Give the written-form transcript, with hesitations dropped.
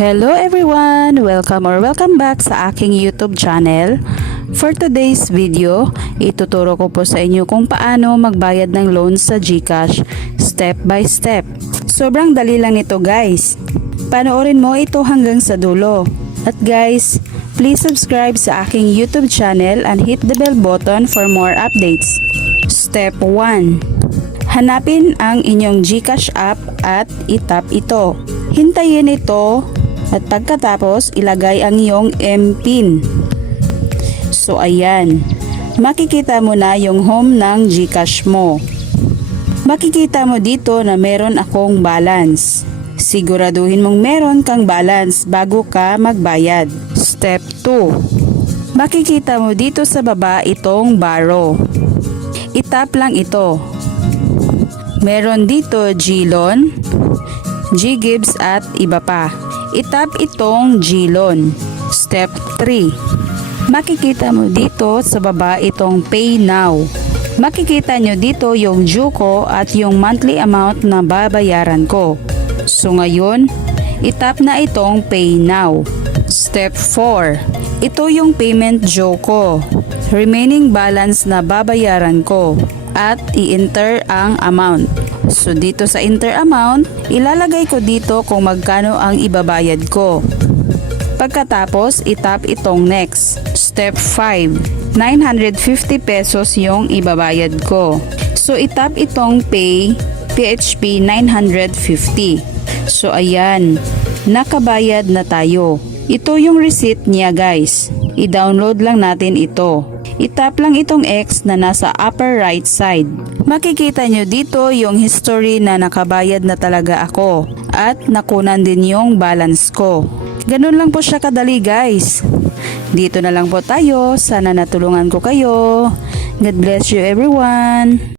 Hello everyone! Welcome back sa aking YouTube channel. For today's video, ituturo ko po sa inyo kung paano magbayad ng loan sa GCash step by step. Sobrang dali lang nito guys. Panoorin mo ito hanggang sa dulo. At guys, please subscribe sa aking YouTube channel and hit the bell button for more updates. Step 1. Hanapin ang inyong GCash app at itap ito. Hintayin ito at pagkatapos ilagay ang iyong MPIN. So ayan, makikita mo na yung home ng GCash mo. Makikita mo dito na meron akong balance. Siguraduhin mong meron kang balance bago ka magbayad. Step 2. Makikita mo dito sa baba itong borrow. Itap lang ito. Meron dito GLoan, GGives at iba pa. Itap itong GLoan. Step 3. Makikita mo dito sa baba itong Pay Now. Makikita nyo dito yung due ko at yung monthly amount na babayaran ko. So ngayon, itap na itong Pay Now. Step 4. Ito yung payment due ko. Remaining balance na babayaran ko. At i-enter ang amount. So dito sa enter amount, ilalagay ko dito kung magkano ang ibabayad ko. Pagkatapos, itap itong next. Step 5. 950 pesos yung ibabayad ko. So itap itong pay PHP 950. So ayan, nakabayad na tayo. Ito yung receipt niya guys. I-download lang natin ito. Itap lang itong X na nasa upper right side. Makikita nyo dito yung history na nakabayad na talaga ako at nakunan din yung balance ko. Ganun lang po siya kadali guys. Dito na lang po tayo. Sana natulungan ko kayo. God bless you everyone.